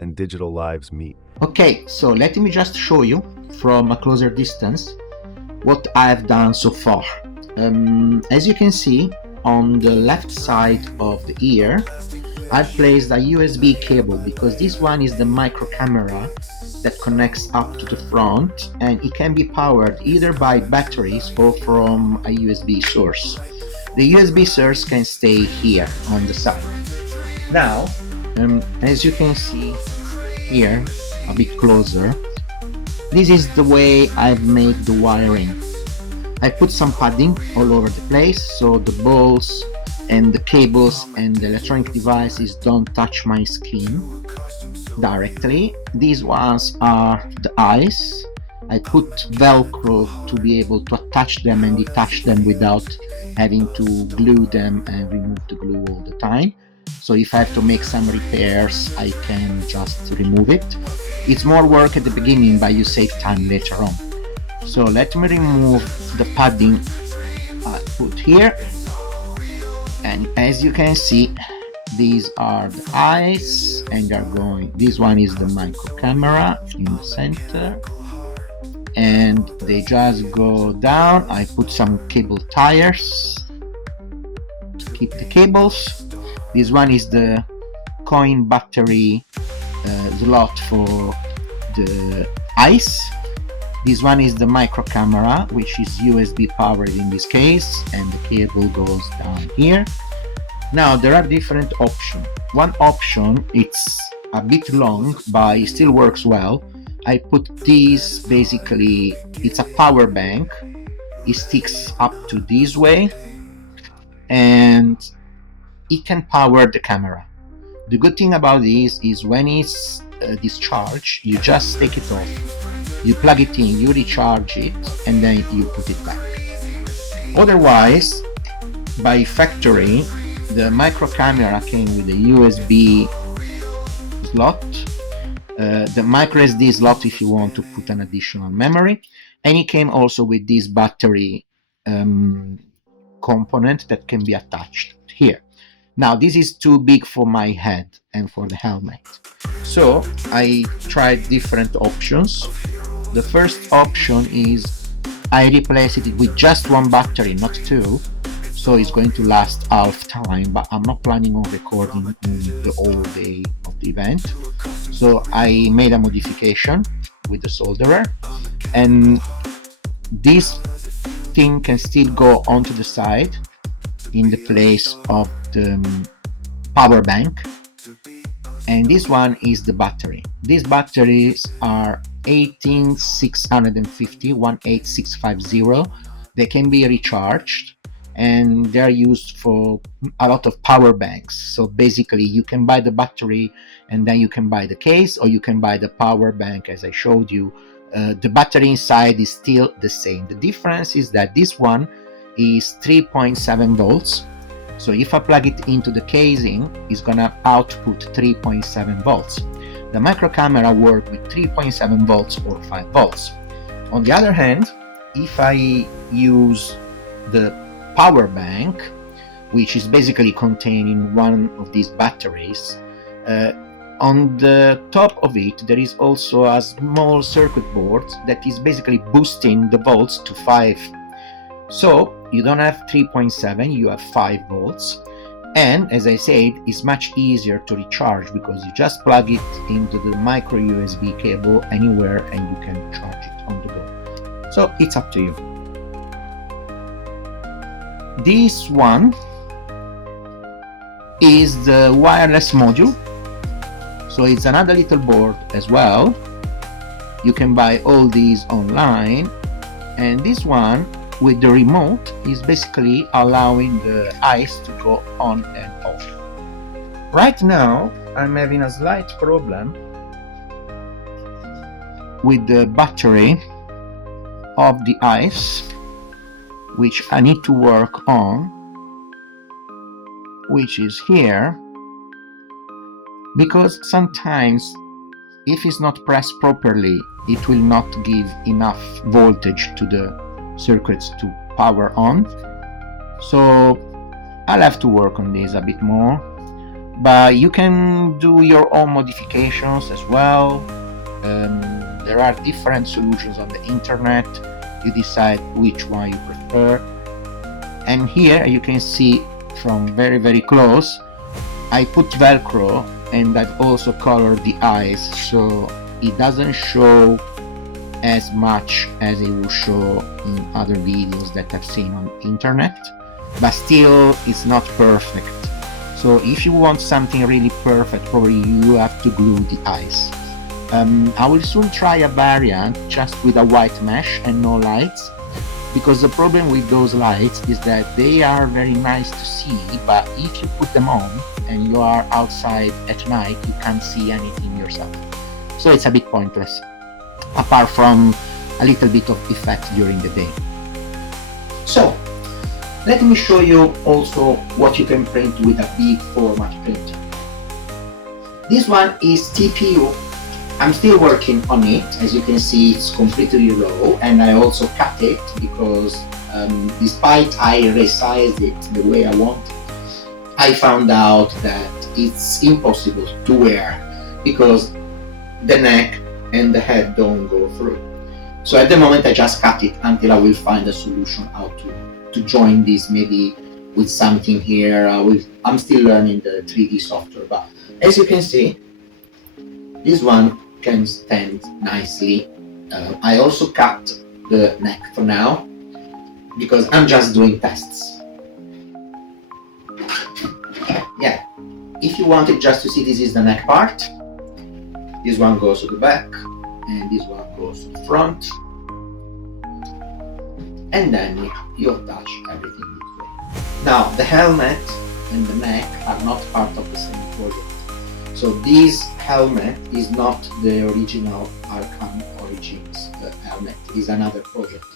and digital lives meet. Okay, so let me just show you from a closer distance what I've done so far. As you can see, on the left side of the ear, I've placed a USB cable because this one is the micro camera that connects up to the front, and it can be powered either by batteries or from a USB source. The USB source can stay here on the side. Now, as you can see here, a bit closer, this is the way I've made the wiring. I put some padding all over the place so the balls and the cables and the electronic devices don't touch my skin directly. These ones are the eyes. I put Velcro to be able to attach them and detach them without having to glue them and remove the glue all the time. So if I have to make some repairs, I can just remove it. It's more work at the beginning, but you save time later on. So let me remove the padding I put here. And as you can see, these are the eyes, and they're going. This one is the micro camera in the center, and they just go down. I put some cable tires to keep the cables. This one is the coin battery slot for the eyes. This one is the micro camera, which is USB powered in this case, and the cable goes down here. Now there are different options. One option, it's a bit long but it still works well. I put this, basically it's a power bank. It sticks up to this way and it can power the camera. The good thing about this is when it's discharged, you just take it off. You plug it in, you recharge it, and then you put it back. Otherwise, by factory, the micro camera came with a USB slot, the micro SD slot if you want to put an additional memory, and it came also with this battery component that can be attached here. Now this is too big for my head and for the helmet, so I tried different options. The first option is I replaced it with just one battery, not two, so it's going to last half time, but I'm not planning on recording the whole day of the event. So I made a modification with the solderer, and this thing can still go onto the side in the place of the power bank, and this one is the battery. These batteries are 18650. They can be recharged and they're used for a lot of power banks. So basically you can buy the battery and then you can buy the case, or you can buy the power bank as I showed you. The battery inside is still the same. The difference is that this one is 3.7 volts. So if I plug it into the casing, it's gonna output 3.7 volts. The micro camera works with 3.7 volts or 5 volts. On the other hand, if I use the power bank, which is basically containing one of these batteries, on the top of it there is also a small circuit board that is basically boosting the volts to 5. So you don't have 3.7, you have 5 volts. And as I said, it's much easier to recharge because you just plug it into the micro USB cable anywhere and you can charge it on the go. So it's up to you. This one is the wireless module. So it's another little board as well. You can buy all these online. And this one with the remote is basically allowing the eyes to go on and off. Right now I'm having a slight problem with the battery of the eyes, which I need to work on, which is here, because sometimes if it's not pressed properly it will not give enough voltage to the circuits to power on. So I'll have to work on this a bit more, but you can do your own modifications as well. There are different solutions on the internet. You decide which one you prefer. And here you can see from very close, I put Velcro, and I've also colored the eyes so it doesn't show as much as it will show in other videos that I've seen on the internet, but still it's not perfect. So if you want something really perfect, probably you have to glue the eyes. I will soon try a variant just with a white mesh and no lights, because the problem with those lights is that they are very nice to see, but if you put them on and you are outside at night, you can't see anything yourself. So it's a bit pointless, apart from a little bit of effect during the day. So let me show you also what you can print with a big format printer. This one is TPU. I'm still working on it. As you can see, it's completely raw, and I also cut it because despite I resized it the way I wanted, I found out that it's impossible to wear because the neck and the head don't go through. So at the moment I just cut it until I will find a solution how to join this, maybe with something here. I'm still learning the 3D software, but as you can see, this one can stand nicely. I also cut the neck for now because I'm just doing tests. Yeah, if you wanted just to see, this is the neck part. This one goes to the back and this one goes to the front, and then you attach everything this way. Now the helmet and the neck are not part of the same project. So this helmet is not the original Arkham Origins helmet, it is another project,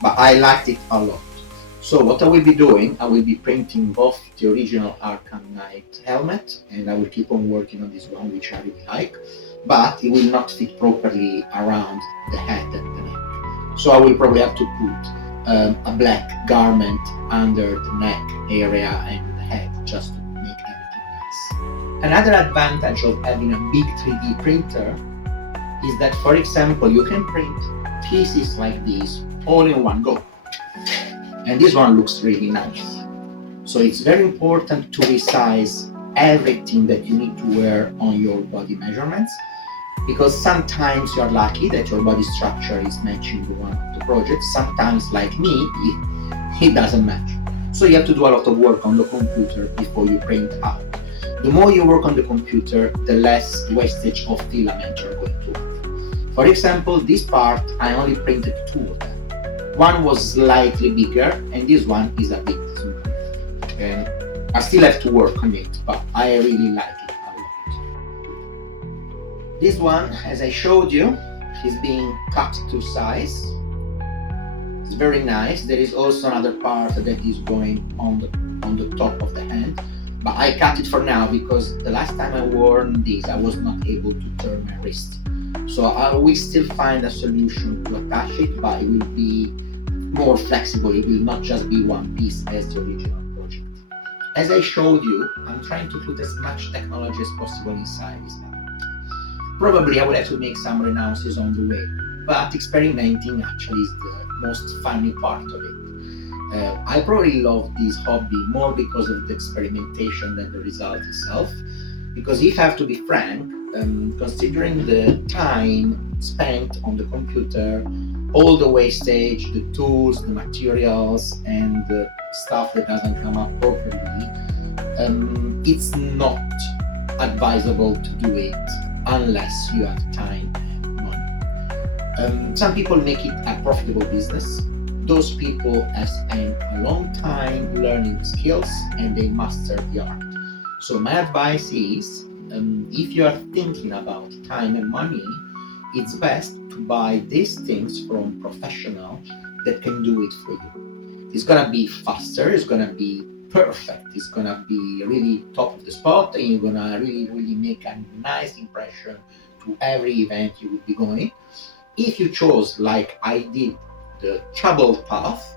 but I liked it a lot. So what I will be doing, I will be printing both the original Arkham Knight helmet, and I will keep on working on this one, which I really like, but it will not fit properly around the head and the neck. So I will probably have to put a black garment under the neck area and the head just to make everything nice. Another advantage of having a big 3D printer is that, for example, you can print pieces like these all in one go. And this one looks really nice. So it's very important to resize everything that you need to wear on your body measurements, because sometimes you're lucky that your body structure is matching the one of the project. Sometimes, like me, it doesn't match. So you have to do a lot of work on the computer before you print out. The more you work on the computer, the less wastage of filament you're going to have. For example, this part, I only printed 2 of them. One was slightly bigger and this one is a bit smaller. And I still have to work on it, but I really like it a lot. This one, as I showed you, is being cut to size. It's very nice. There is also another part that is going on the top of the hand, but I cut it for now because the last time I wore this, I was not able to turn my wrist. So I will still find a solution to attach it, but it will be more flexible. It will not just be one piece as the original project. As I showed you, I'm trying to put as much technology as possible inside this now. Probably I will have to make some renounces on the way, but experimenting actually is the most funny part of it. I probably love this hobby more because of the experimentation than the result itself. Because if I have to be frank, considering the time spent on the computer, all the wastage, the tools, the materials, and the stuff that doesn't come up properly, it's not advisable to do it unless you have time and money. Some people make it a profitable business. Those people have spent a long time learning the skills and they master the art. So my advice is, if you are thinking about time and money, it's best to buy these things from professionals that can do it for you. It's gonna be faster, it's gonna be perfect, it's gonna be really top of the spot, and you're gonna really make a nice impression to every event you will be going. If you chose, like I did, the troubled path,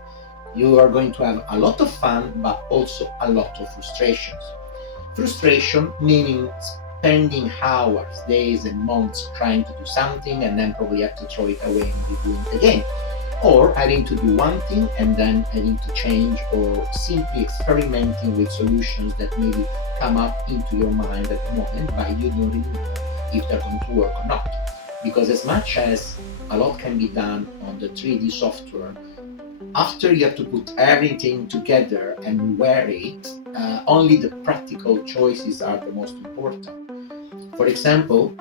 you are going to have a lot of fun, but also a lot of frustrations. Frustration, meaning spending hours, days and months trying to do something and then probably have to throw it away and redo it again. Or having to do one thing and then having to change, or simply experimenting with solutions that maybe come up into your mind at the moment, but you don't really know if they're going to work or not. Because as much as a lot can be done on the 3D software, after you have to put everything together and wear it, only the practical choices are the most important. For example,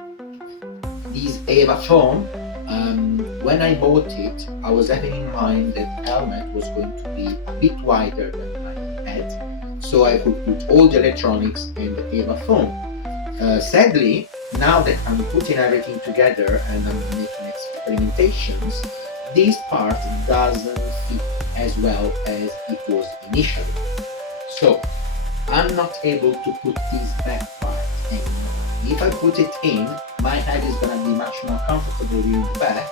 this Eva phone, when I bought it, I was having in mind that the helmet was going to be a bit wider than my head, so I could put all the electronics in the Eva phone. Sadly, now that I'm putting everything together and I'm making experimentations, this part doesn't fit as well as it was initially. So I'm not able to put this back part anymore. If I put it in, my head is going to be much more comfortable in the back,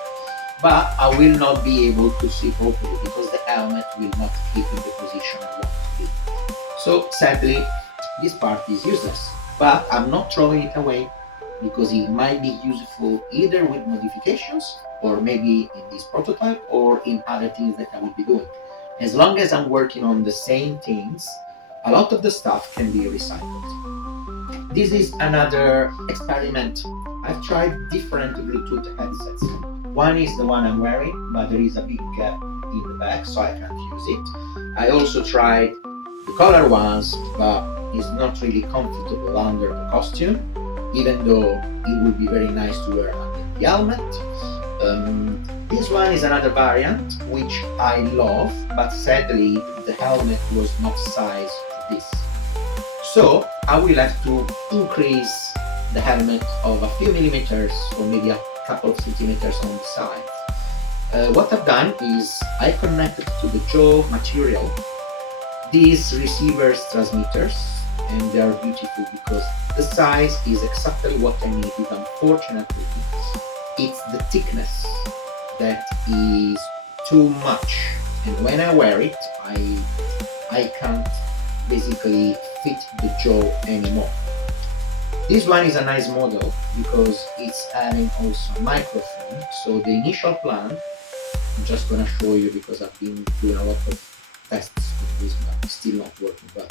but I will not be able to see properly because the helmet will not keep in the position I want to be. So sadly, this part is useless, but I'm not throwing it away because it might be useful either with modifications or maybe in this prototype or in other things that I will be doing. As long as I'm working on the same things, a lot of the stuff can be recycled. This is another experiment. I've tried different Bluetooth headsets. One is the one I'm wearing, but there is a big gap in the back, so I can't use it. I also tried the color ones, but it's not really comfortable under the costume, even though it would be very nice to wear under the helmet. This one is another variant, which I love, but sadly the helmet was not sized to this. So I will have to increase the helmet of a few millimeters or maybe a couple of centimeters on the side. What I've done is I connected to the jaw material these receivers transmitters, and they are beautiful because the size is exactly what I needed. Unfortunately, it's the thickness that is too much, and when I wear it, I can't basically fit the jaw anymore. This one is a nice model because it's having also a microphone. So the initial plan, I'm just gonna show you because I've been doing a lot of tests with this one, it's still not working well.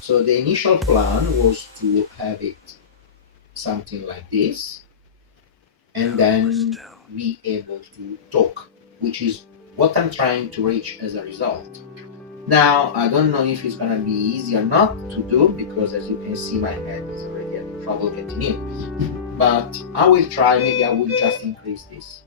So the initial plan was to have it something like this, and then be able to talk, which is what I'm trying to reach as a result. Now, I don't know if it's gonna be easy or not to do, because as you can see, my head is already having trouble getting in. But I will try, maybe I will just increase this.